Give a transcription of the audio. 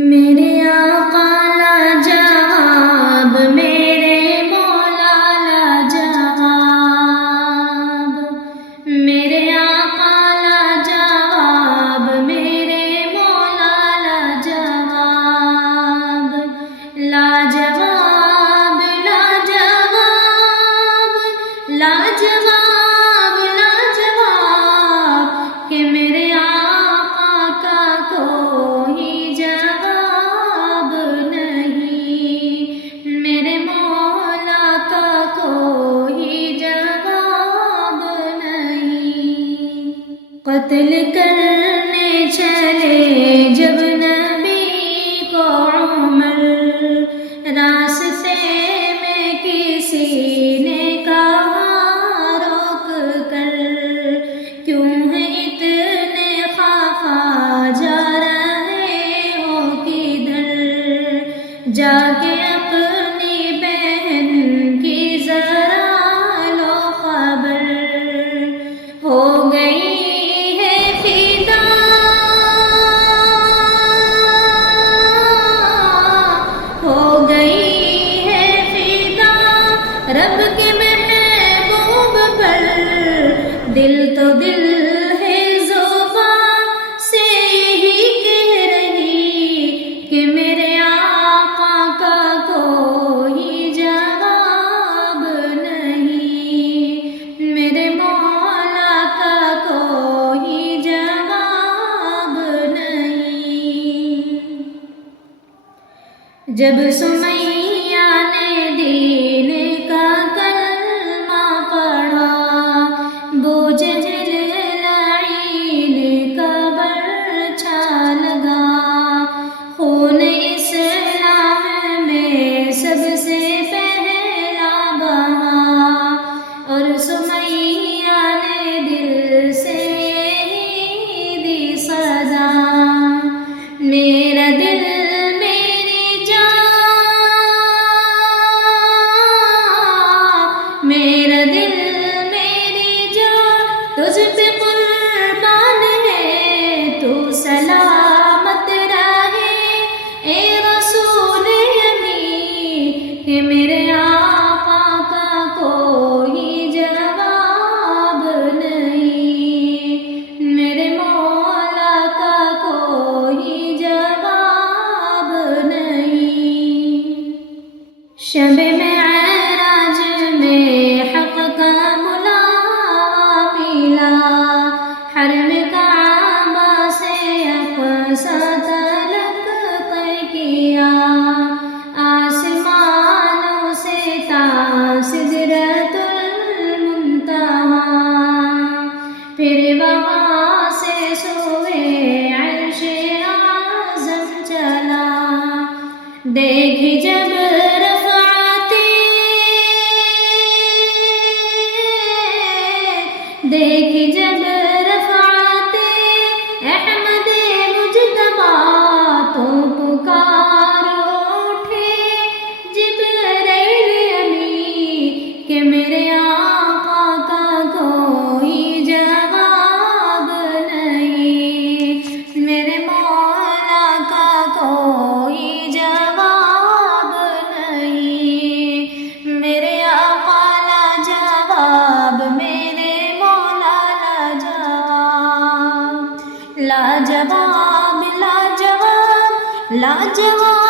میرے آقا لاجواب، میرے مولا لاجواب، میرے آقا لاجواب، میرے مولا لاجواب، لاجواب لاجواب لاجواب لاجواب کہ میرے آقا کا کوئی جواب نہیں، میرے مولا کا کوئی جواب نہیں۔ قتل کرنے چلے جب نبی کو عمر، راستے میں کسی نے کہا روک کر، کیوں ہے اتنے خفا جا رہے ہو کدھر، جا کے اپنی بہن کی ذرا لو خبر، ہو گئی ہے فدا، ہو گئی ہے فدا رب کے محبوب پر، دل تو دل ہے زبان سے ہی کہہ رہی کہ میرے آقا کا کوئی جواب نہیں، میرے مولا کا کوئی جواب نہیں۔ جب سمیہ نے دین کا کلمہ پڑھا، بوجہل لعین کا برچھا لگا، خون اسلام میں سب سے پہلا بہا، اور سمیہ نے دل سے یہی دی صدا، میرا دل میری جان، میرا دل میری جان تجھ پہ قربان ہے، تو سلامت رہے اے رسول امین، کہ میرے آقا کا کوئی جواب نہیں، میرے مولا کا کوئی جواب نہیں۔ شب معراج میں حق کا بلاوا ملا، حرم کعبہ سے اقصیٰ تلک طے کیا، آسمانوں سے تا سدرۃ المنتہا، پھر وہاں سے سوئے عرش اعظم چلا، دیکھی جب دیکھی جب رفعت احمد مجتبیٰ، تو پکار اٹھے جبرائیل امین کہ میرے آقا کا کوئی جواب نہیں، میرے مولا کا کوئی جواب نہیں، میرے آقا لاجواب، میرے لاجواب لاجواب لاجواب